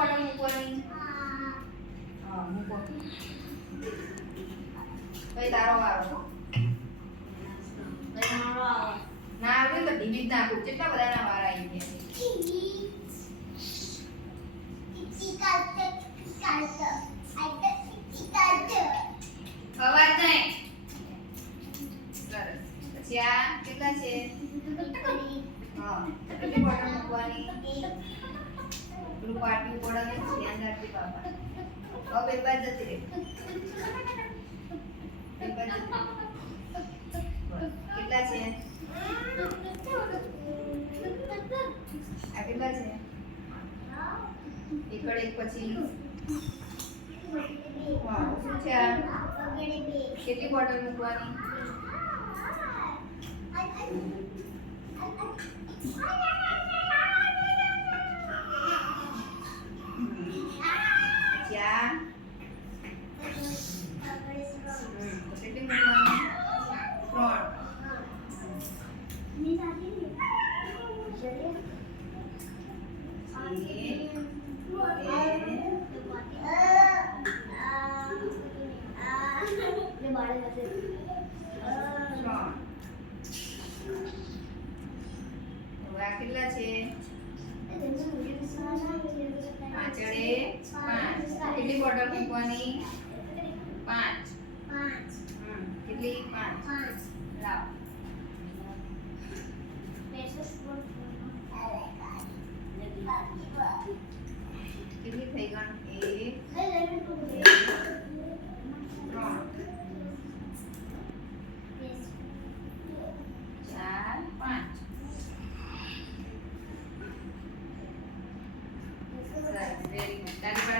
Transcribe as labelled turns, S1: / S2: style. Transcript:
S1: Bottle મૂકવાની હા મૂકો પછી તારો વારો ના આવ્યું તો ડીબી જ નાખું કેટલા બધાના વાર આવી ગયા અવાજ નહીં સરસ પછી આ કેટલા છે હા કેટલી બોટલ મૂકવાની? પેલું પાટિયું પડે ને ધ્યાન રાખજે બાપા જતી રહે. કેટલા છે? આ કેટલા છે? એકડ એક પછી શું છે આ? કેટલી બોટલ મૂકવાની? આ કેટલા છે પાછળે પાંચ કેટલી બોટલ મૂકવાની પાંચ હમ, કેટલી પાંચ લાવ કેટલી થઈ ગણ That's very nice. That is